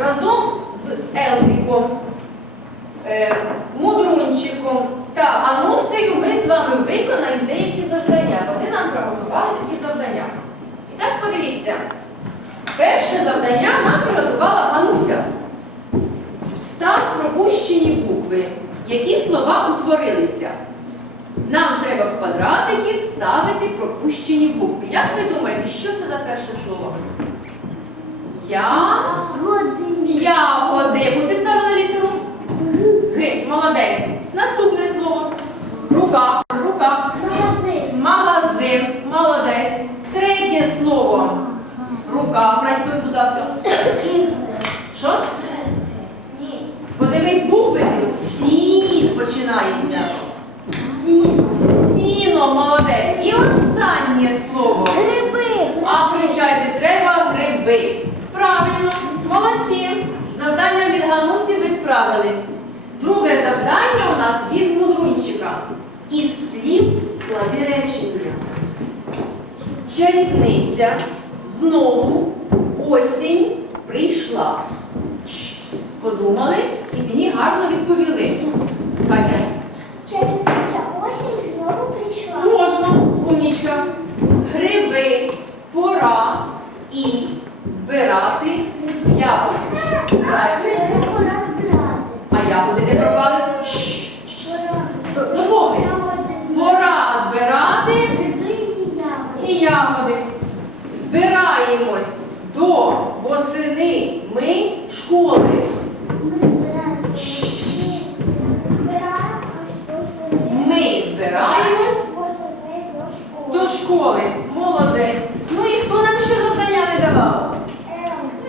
разом з Елзіком, е, Мудрунчиком та Анусею ми з вами виконаємо деякі завдання. Вони нам приготували такі завдання. І так подивіться. Перше завдання нам приготувала Ануся. Встав пропущені букви, які слова утворилися. Нам треба в квадратики вставити пропущені букви. Як ви думаєте, що це за перше слово? Я. Ягоди. Яку ти ставила літеру? Г. Молодець. Наступне слово. Рука. Рука. Магазин. Молодець. Третє слово. Рука. Працюй, будь ласка. Що? Подивись букви. Сін починається. Сіно, молодець. І останнє слово. Гриби. А кричати треба гриби. Правильно, молодці. Завдання від Ганусі ви справились. Друге завдання у нас від мудрунчика. Із слів склади речення. Чарівниця знову осінь прийшла. Подумали і мені гарно відповіли. Катя, осінь знову прийшла. можна, умнічка. Гриби, пора і збирати. Далі. А ягоди де пропали? Шш. Д- Домовли. Пора збирати і ягоди. Збираємось до восени ми школи. Ми збираємось до школи. Молодець. Ну і хто нам ще завдання не давав?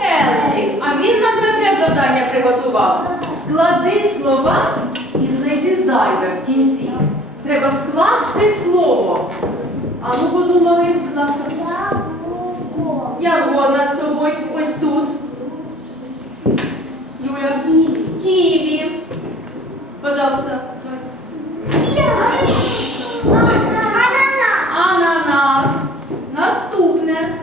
Елсі. А він нам таке завдання приготував. Склади слова і знайди зайве в кінці. Треба скласти слово. А ну подумали, будь ласка. Я згодна з тобою. Ось тут. Юля. Ківі. Пожалуйста. Ананас. Наступне.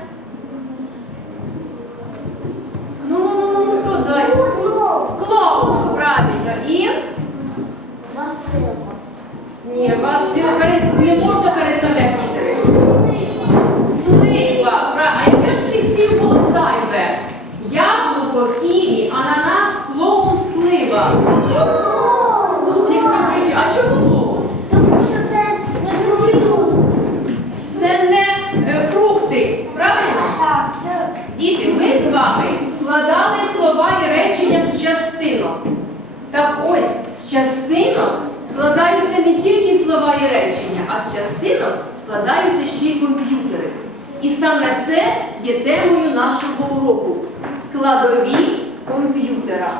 Ну, ну, ну, ну, хто дай? Клоун, правильно. І? Ні, не можна переставляти літери. Слива. Пра- А яке ж цих слів було зайве? Яблуко, ківі, ананас, клоун, слива. А чому клоун? Це не е, фрукти, правильно? Діти, ми з вами складали слова і речення з частинок. Так ось, з частинок складаються не тільки слова і речення, а з частинок складаються ще й комп'ютери. І саме це є темою нашого уроку складові комп'ютера.